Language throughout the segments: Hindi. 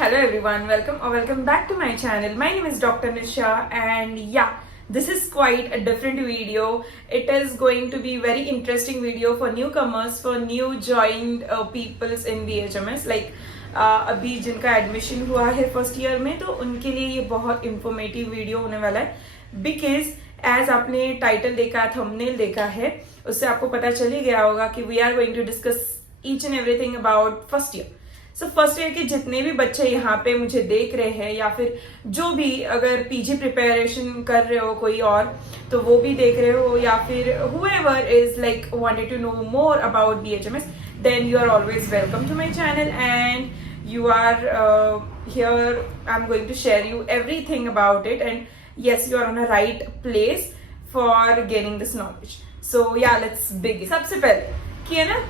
Hello everyone, welcome or welcome back to my channel. My name is Dr. Nisha and yeah, this is quite a different video. It is going to be very interesting video for newcomers, for new joined peoples in BHMS. Like अभी जिनका एडमिशन हुआ है फर्स्ट ईयर में, तो उनके लिए ये बहुत इंफॉर्मेटिव वीडियो होने वाला है. बिकॉज एज आपने टाइटल देखा, थंबनेल देखा है, उससे आपको पता चल ही गया होगा कि we are going to discuss each and everything about first year. So first year के जितने भी बच्चे यहाँ पे मुझे देख रहे हैं, या फिर जो भी अगर पीजी प्रिपरेशन कर रहे हो कोई और, तो वो भी देख रहे हो, या फिर whoever is like wanted to know more about BHMS, then you are always welcome to my channel and you are here. I'm going to share you everything about it and yes, you are on a right place for gaining this knowledge. So yeah, let's begin. सबसे पहले कि है ना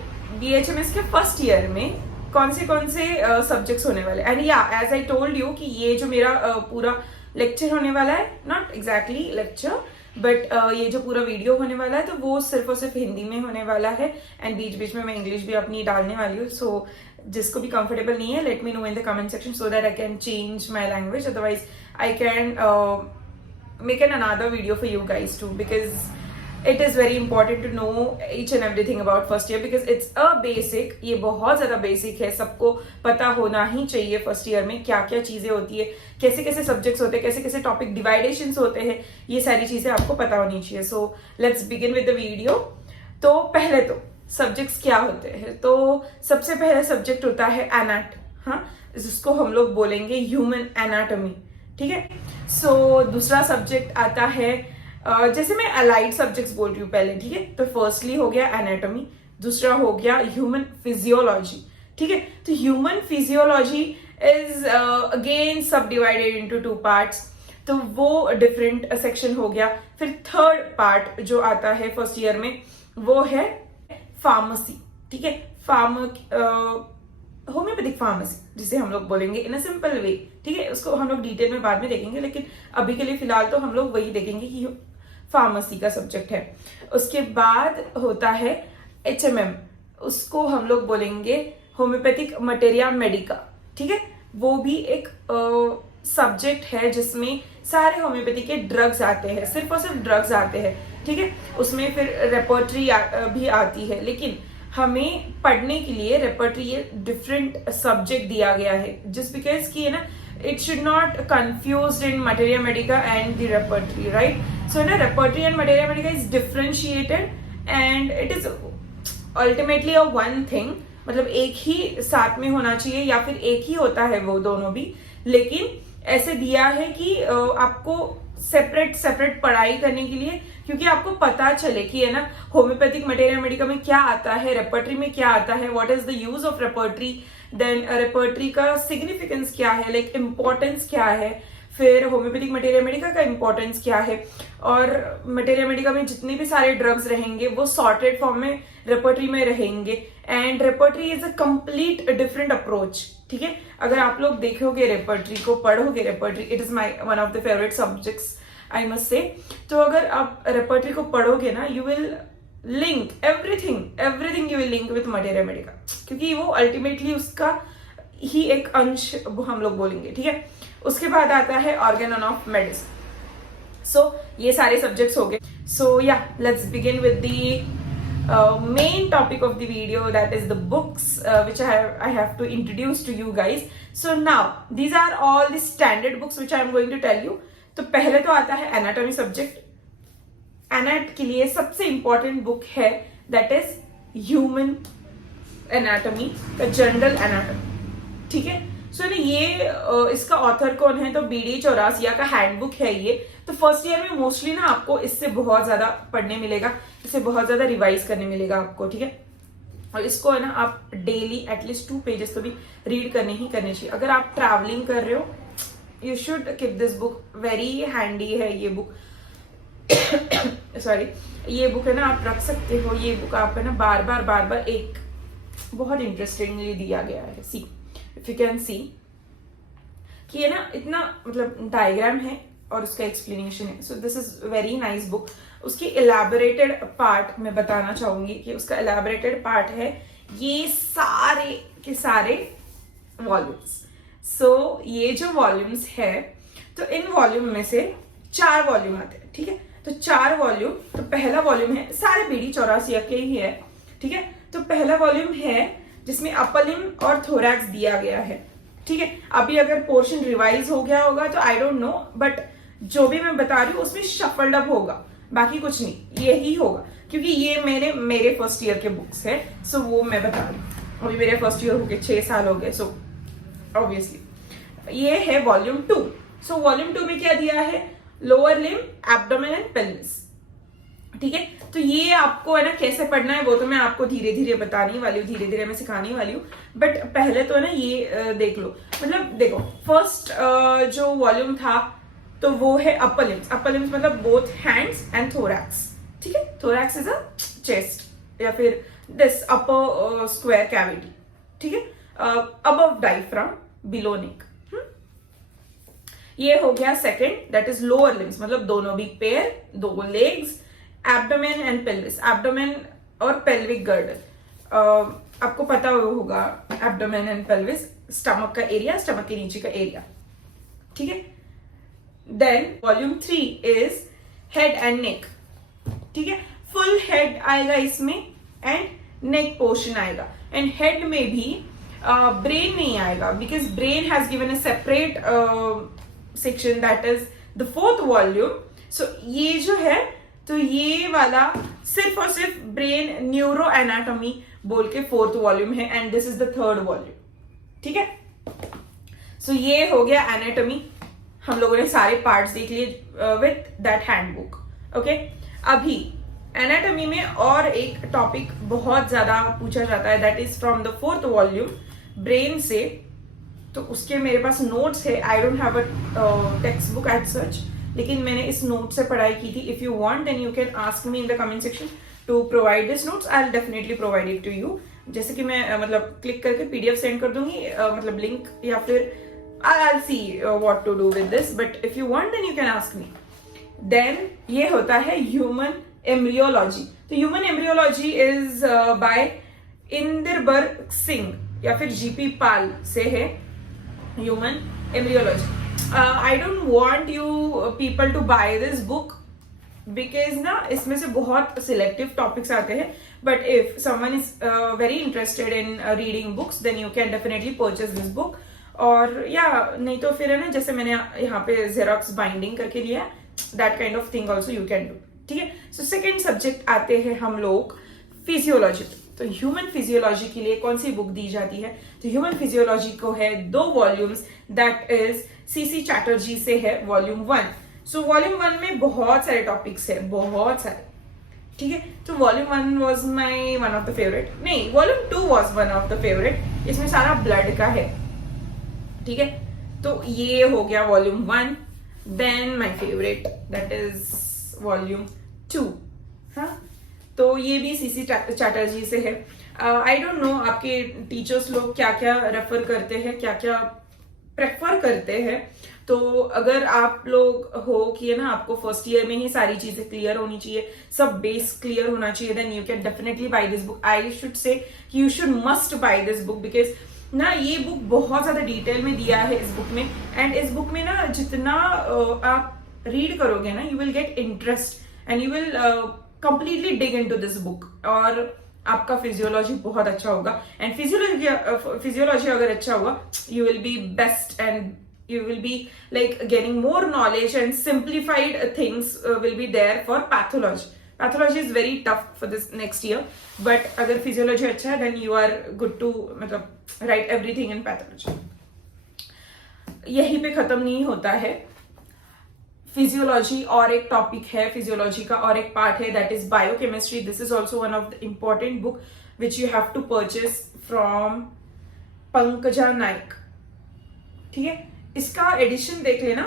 BHMS के फर्स्ट ईयर में कौन से सब्जेक्ट्स होने वाले. एंड या एज आई टोल्ड यू कि ये जो मेरा पूरा लेक्चर होने वाला है, नॉट एग्जैक्टली लेक्चर बट ये जो पूरा वीडियो होने वाला है, तो वो सिर्फ और सिर्फ हिंदी में होने वाला है. एंड बीच बीच में मैं इंग्लिश भी अपनी डालने वाली हूँ. सो जिसको भी कंफर्टेबल नहीं है, let me know in the comment section so that I can change my language. Otherwise I can make an another video for you guys too, because it is very important to know each and everything about first year because it's a basic. ये बहुत ज्यादा बेसिक है, सबको पता होना ही चाहिए फर्स्ट ईयर में क्या क्या चीजें होती है, कैसे कैसे सब्जेक्ट्स होते हैं, कैसे कैसे टॉपिक डिवाइडेशंस होते हैं, ये सारी चीजें आपको पता होनी चाहिए. So let's begin with the video. तो पहले तो सब्जेक्ट्स क्या होते हैं, तो सबसे पहला सब्जेक्ट होता है एनाट. हाँ, जिसको हम लोग बोलेंगे ह्यूमन एनाटॉमी. ठीक है. सो दूसरा सब्जेक्ट आता है, जैसे मैं अलाइड सब्जेक्ट्स बोल रही हूँ पहले, ठीक है. तो फर्स्टली हो गया एनाटॉमी, दूसरा हो गया ह्यूमन फिजियोलॉजी. ठीक है. तो ह्यूमन फिजियोलॉजी इज अगेन सब डिवाइडेड इनटू टू पार्ट्स, तो वो डिफरेंट सेक्शन हो गया. फिर थर्ड पार्ट जो आता है फर्स्ट ईयर में, वो है फार्मेसी. ठीक है. होम्योपैथिक फार्मेसी जिसे हम लोग बोलेंगे इन अ सिंपल वे. ठीक है. उसको हम लोग डिटेल में बाद में देखेंगे, लेकिन अभी के लिए फिलहाल तो हम लोग वही देखेंगे कि फार्मेसी का सब्जेक्ट है. उसके बाद होता है HMM, उसको हम लोग बोलेंगे होम्योपैथिक मटेरिया मेडिका. ठीक है. वो भी एक सब्जेक्ट है जिसमें सारे होम्योपैथी के ड्रग्स आते हैं, सिर्फ और सिर्फ ड्रग्स आते हैं. ठीक है. उसमें फिर रेपर्टरी भी आती है, लेकिन हमें पढ़ने के लिए रेपर्टरी ये डिफरेंट सब्जेक्ट दिया गया है, जस्ट बिकॉज कि है ना, it should not confused in materia medica and the repertory, right? So na repertory and materia medica is differentiated and it is ultimately a one thing. मतलब एक ही साथ में होना चाहिए या फिर एक ही होता है वो दोनों भी, लेकिन ऐसे दिया है कि आपको सेपरेट पढ़ाई करने के लिए, क्योंकि आपको पता चले कि है ना होम्योपैथिक मटेरिया मेडिका में क्या आता है, रेपर्टरी में क्या आता है, what is the use of repertory, then repertory का सिग्निफिकेंस क्या है, लाइक इंपॉर्टेंस क्या है, फिर होम्योपैथिक मटेरिया मेडिका का इंपॉर्टेंस क्या है, और मटेरिया मेडिका में जितने भी सारे ड्रग्स रहेंगे वो सॉर्टेड फॉर्म में रेपर्टरी में रहेंगे. And repertory is a complete different approach. ठीक है. अगर आप लोग देखोगे रेपर्टरी को, पढ़ोगे repertory, it is my one of the favourite subjects I must say. तो अगर आप रेपर्टरी को पढ़ोगे ना, you will link everything you will link with materia Medica, क्योंकि वो अल्टीमेटली उसका ही एक अंश हम लोग बोलेंगे. ठीक है. उसके बाद आता है ऑर्गन ऑफ मेडिसिन. सो ये सारे सब्जेक्ट्स हो गए. सो या let's begin with the main topic of the video, that is the books which I have to introduce to you guys. So now these are all the standard books which I am going to tell you. तो पहले तो आता है एनाटॉमी सब्जेक्ट. एनाट के लिए सबसे इंपॉर्टेंट बुक है, दैट इज ह्यूमन एनाटॉमी का जनरल एनाटॉमी. ठीक है. सो ये इसका ऑथर कौन है, तो BD चौरासिया का हैंडबुक है ये. तो फर्स्ट ईयर में मोस्टली ना आपको इससे बहुत ज्यादा पढ़ने मिलेगा, इससे बहुत ज्यादा रिवाइज करने मिलेगा आपको. ठीक है. और इसको है ना आप डेली एटलीस्ट 2 पेजेस तो भी रीड करने ही करने चाहिए. अगर आप ट्रैवलिंग कर रहे हो, you should keep this book, very handy है ये बुक. सॉरी, ये बुक है ना आप रख सकते हो. ये बुक आप है ना बार बार एक बहुत इंटरेस्टिंगली दिया गया है. See if you can see कि है ना इतना मतलब डायग्राम है और उसका एक्सप्लेनेशन है. So this is very nice book. उसकी एलैबोरेटेड पार्ट मैं बताना चाहूंगी कि उसका एलैबोरेटेड पार्ट है ये सारे के सारे वॉल्यूम्स. सो ये जो वॉल्यूम्स है, तो इन वॉल्यूम में से 4 वॉल्यूम आते हैं, ठीक है। तो 4 वॉल्यूम, तो पहला वॉल्यूम है, सारे बीडी 84 के ही है, ठीक है। तो पहला वॉल्यूम है जिसमें अपर लिम्ब और थोरैक्स दिया गया है, ठीक है। अभी अगर पोर्शन रिवाइज हो गया होगा तो आई डोंट नो, बट जो भी मैं बता रही हूँ उसमें शफल्ड अप होगा, बाकी कुछ नहीं, यही होगा, क्योंकि ये मेरे फर्स्ट ईयर के बुक्स है, सो वो मैं बता रही हूँ। अभी मेरे फर्स्ट ईयर हो गए, 6 साल हो गए, सो ऑब्वियसली ये है वॉल्यूम 2। सो वॉल्यूम 2 में क्या दिया है, lower limb, abdomen and pelvis, ठीक है। तो ये आपको है ना कैसे पढ़ना है वो तो मैं आपको धीरे धीरे बताने वाली हूँ, धीरे धीरे मैं सिखाने वाली हूँ, बट पहले तो है ना ये देख लो। मतलब देखो, फर्स्ट जो वॉल्यूम था तो वो है अपर लिम्स। अपर लिम्स मतलब बोथ हैंड्स एंड थोरैक्स, ठीक है। थोरैक्स इज अ चेस्ट या फिर दिस अपर स्क्वायर कैविटी, ठीक है, अबव डायफ्राम, बिलो नेक। ये हो गया second, that is lower limbs, मतलब दोनों भी पैर, दो legs, abdomen and pelvis, abdomen और पेल्विक गर्डल। आपको पता होगा एब्डोमेन एंड पेल्विस, स्टमक का एरिया, स्टमक के नीचे का एरिया, ठीक है। Then volume 3 is head and neck, ठीक है। फुल हेड आएगा इसमें एंड नेक पोर्शन आएगा, एंड हेड में भी ब्रेन नहीं आएगा, because brain has given a separate section, that is the 4th volume. So ये जो है, तो ये वाला सिर्फ और सिर्फ ब्रेन न्यूरो एनाटॉमी बोल के 4th वॉल्यूम है, and this is the 3rd volume, ठीक है। सो ये हो गया एनाटॉमी, हम लोगों ने सारे पार्ट्स देख लिए विथ दैट हैंडबुक, ओके। अभी एनाटॉमी में और एक टॉपिक बहुत ज्यादा पूछा जाता है, that is from the 4th volume, brain से। तो उसके मेरे पास नोट्स है, I don't have a textbook at such, लेकिन मैंने इस नोट से पढ़ाई की थी। If you want then you can ask me in the comment section to provide this notes, I will definitely provide it to you. जैसे कि मैं मतलब क्लिक करके पीडीएफ सेंड कर दूंगी, मतलब लिंक, या फिर I'll see what to do with this, but if you want then you can ask me. Then ये होता है ह्यूमन एम्ब्रियोलॉजी। तो human embryology is by Inderbir Singh या फिर जीपी पाल से है human embryology. I don't want you people to buy this book because ना इसमें से बहुत सिलेक्टिव टॉपिक्स आते हैं, but if someone is very interested in reading books then you can definitely purchase this book. और या नहीं तो फिर है ना, जैसे मैंने यहाँ पे जेरोक्स बाइंडिंग करके लिया, that kind of thing also you can do, ठीक है। सो सेकेंड सब्जेक्ट आते हैं हम लोग फिजियोलॉजी। तो ह्यूमन फिजियोलॉजी के लिए कौन सी बुक दी जाती है, तो ह्यूमन फिजियोलॉजी को है 2 volumes, that is CC Chatterjee से है वॉल्यूम 1। सो वॉल्यूम 1 में बहुत सारे टॉपिक्स है, बहुत सारे, ठीक है। तो volume 1 was my one of the favourite, नहीं volume 2 was one of the favourite. इसमें सारा ब्लड का है, ठीक है। तो ये हो गया volume 1। Then my favourite that is volume 2, हाँ। तो ये भी सीसी चैटर्जी से है। आई डोंट नो आपके टीचर्स लोग क्या क्या रेफर करते हैं, क्या क्या प्रेफर करते हैं। तो अगर आप लोग हो कि है ना आपको फर्स्ट ईयर में ही सारी चीजें क्लियर होनी चाहिए, सब बेस क्लियर होना चाहिए, then you can definitely buy this book. I should say you should must buy this book because ना ये बुक बहुत ज्यादा डिटेल में दिया है इस बुक में, एंड इस बुक में ना जितना आप रीड करोगे ना, you will get interest and you will completely dig into this book, और आपका फिजियोलॉजी बहुत अच्छा होगा। एंड फिजियोलॉजी अगर अच्छा होगा, you will be best and you will be like getting more knowledge and simplified things will be there for pathology. Pathology is very tough for this next year, but अगर physiology अच्छा है then you are good to मतलब write everything in pathology. यहीं पे खत्म नहीं होता है फिजियोलॉजी, और एक टॉपिक है फिजियोलॉजी का, और एक पार्ट है that is biochemistry. This is also one of the important book which you have to purchase from Pankaja Naik, ठीक है। इसका एडिशन देख लेना,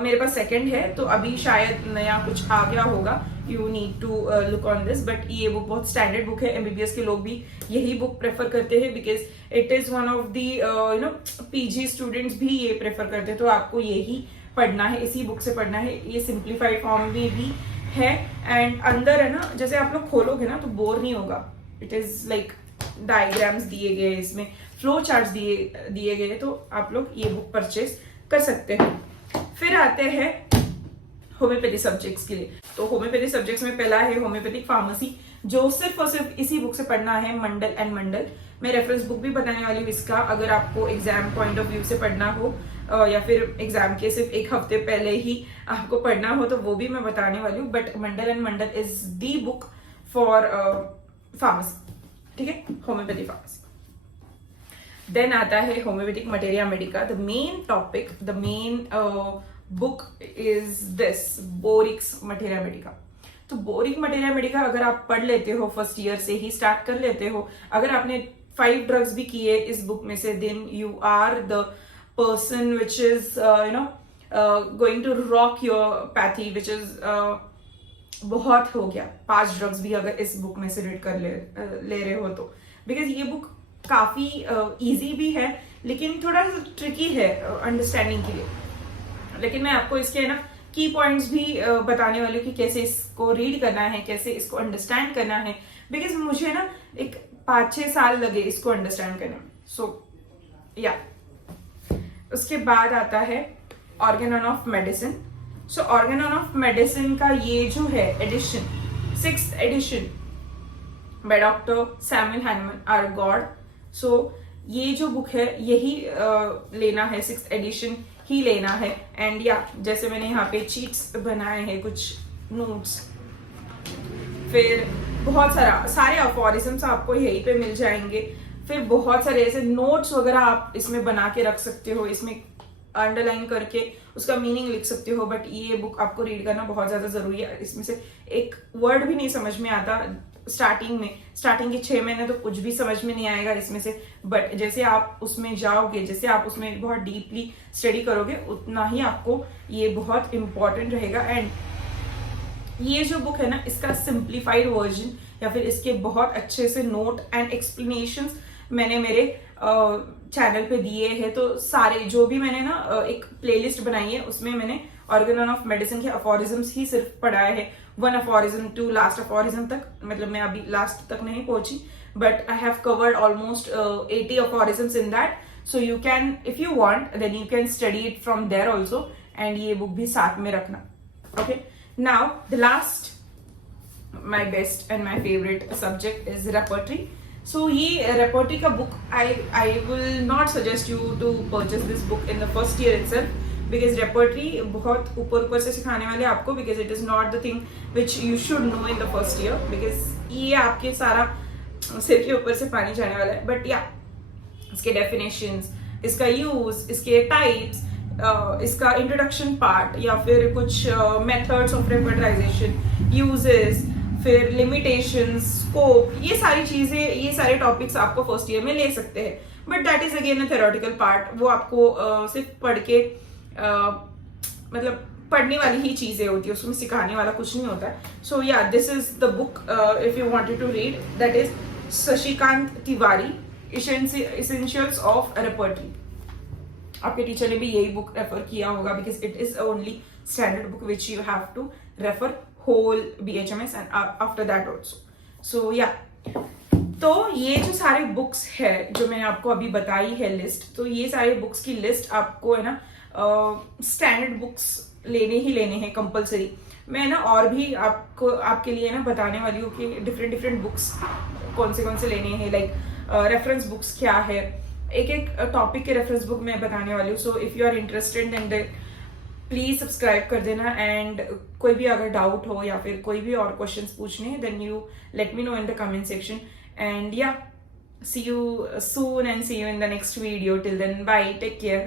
मेरे पास सेकंड है, तो अभी शायद नया कुछ आ गया होगा, you need to look on this. But ये बुक बहुत स्टैंडर्ड बुक है, एमबीबीएस के लोग भी यही बुक प्रेफर करते हैं because it is one of the you know PG students भी ये प्रेफर करते हैं। तो आपको यही पढ़ना है, इसी बुक से पढ़ना है। ये सिंप्लीफाइड फॉर्म में भी है, एंड अंदर है ना, जैसे आप लोग खोलोगे ना तो बोर नहीं होगा, इट इज लाइक डायग्राम्स दिए गए, इसमें फ्लो चार्ट्स दिए गए, तो आप लोग ये बुक परचेज कर सकते हैं। फिर आते हैं होम्योपैथी सब्जेक्ट्स के लिए। तो होम्योपैथी सब्जेक्ट्स में पहला है होम्योपैथिक फार्मेसी, जो सिर्फ और सिर्फ इसी बुक से पढ़ना है, मंडल एंड मंडल। मैं रेफरेंस बुक भी बताने वाली हूँ इसका, अगर आपको एग्जाम पॉइंट ऑफ व्यू से पढ़ना हो या फिर एग्जाम के सिर्फ एक हफ्ते पहले ही आपको पढ़ना हो तो वो भी मैं बताने वाली हूँ। But Mandal and Mandal is the book for pharmacy, ठीक है, होम्योपैथी फार्मेसी। देन आता है homoeopathic materia medica. The main topic, the main book is this Boericke's materia medica. तो बोरिक मटेरिया मेडिका अगर आप पढ़ लेते हो, फर्स्ट ईयर से ही स्टार्ट कर लेते हो, अगर आपने 5 ड्रग्स भी किए इस बुक में से, then you are the person which is going to rock your pathy, which is बहुत हो गया 5 ड्रग्स भी अगर इस बुक में से रीड कर ले रहे हो तो, बिकॉज ये बुक काफी इजी भी है लेकिन थोड़ा ट्रिकी है अंडरस्टैंडिंग के लिए। लेकिन मैं आपको इसके ना की पॉइंट्स भी बताने वाली हूँ कि कैसे इसको रीड करना है, कैसे इसको अंडरस्टैंड करना है, बिकॉज मुझे ना एक 5-6 साल लगे इसको अंडरस्टैंड करने में। सो या उसके बाद आता है organon of medicine. So organon of medicine का ये जो है edition, 6th edition by doctor Samuel Hahnemann our God. So ये जो बुक है यही लेना है, 6th एडिशन ही लेना है। एंड या जैसे मैंने यहाँ पे चीट्स बनाए हैं, कुछ नोट्स, फिर बहुत सारे अफोरिज्म्स आपको यहीं पे मिल जाएंगे। फिर बहुत सारे ऐसे नोट्स वगैरह आप इसमें बना के रख सकते हो, इसमें अंडरलाइन करके उसका मीनिंग लिख सकते हो। बट ये बुक आपको रीड करना बहुत ज्यादा जरूरी है। इसमें से एक वर्ड भी नहीं समझ में आता स्टार्टिंग के 6 महीने तो कुछ भी समझ में नहीं आएगा इसमें से, बट जैसे आप उसमें जाओगे, जैसे आप उसमें बहुत डीपली स्टडी करोगे, उतना ही आपको ये बहुत इंपॉर्टेंट रहेगा। एंड ये जो बुक है ना, इसका सिंप्लीफाइड वर्जन या फिर इसके बहुत अच्छे से नोट एंड एक्सप्लेनेशंस मैंने मेरे चैनल पे दिए हैं। तो सारे जो भी मैंने ना एक प्लेलिस्ट बनाई है उसमें मैंने ऑर्गेनॉन ऑफ मेडिसिन के अफोरिज्म्स ही सिर्फ पढ़ाए हैं, 1 अफोरिज्म टू लास्ट अफोरिज्म तक। मतलब मैं अभी लास्ट तक नहीं पहुंची, but I have covered almost 80 aphorisms in that. So you can, if you want, then you can study it from there also. And ये बुक भी साथ में रखना। Okay, now the last, my best and my favourite subject is repertory. So ये रेपर्टरी का book I will not suggest you to purchase this book in the first year itself, because repertory बहुत ऊपर से सिखाने वाले आपको, because it is not the thing which you should know in the first year, because ये आपके सारा सिर के ऊपर से पानी जाने वाला है। बट या इसके डेफिनेशंस, इसका यूज, इसके टाइप्स, इसका इंट्रोडक्शन पार्ट या फिर कुछ मेथड्स ऑफ रेपर्टराइजेशन, यूजेस, फिर लिमिटेशंस, स्कोप, ये सारी चीजें, ये सारे टॉपिक्स आपको फर्स्ट ईयर में ले सकते हैं। But that is again a theoretical part, वो आपको सिर्फ पढ़ के मतलब पढ़ने वाली ही चीजें होती है, उसमें सिखाने वाला कुछ नहीं होता है। सो या this is the book if you wanted to read, that is Shashikant Tiwari, essentials of repertory. आपके टीचर ने भी यही बुक रेफर किया होगा, because it is only standard book which you have to refer whole BHMS and after that also. So yeah, तो ये जो सारे बुक्स है जो मैंने आपको अभी बताई है लिस्ट, तो ये सारे बुक्स की लिस्ट आपको है ना स्टैंडर्ड बुक्स लेने हैं कंपलसरी। मैं ना और भी आपके लिए ना बताने वाली हूँ कि डिफरेंट बुक्स कौन से लेने हैं, लाइक रेफरेंस बुक्स क्या है, एक टॉपिक के रेफरेंस बुक मैं बताने वाली हूँ। So if you are interested and please subscribe कर देना। एंड कोई भी अगर डाउट हो या फिर कोई भी और क्वेश्चंस पूछने हैं, then you let me know in the comment section. And yeah see you soon and see you in the next video. Till then, bye, take care.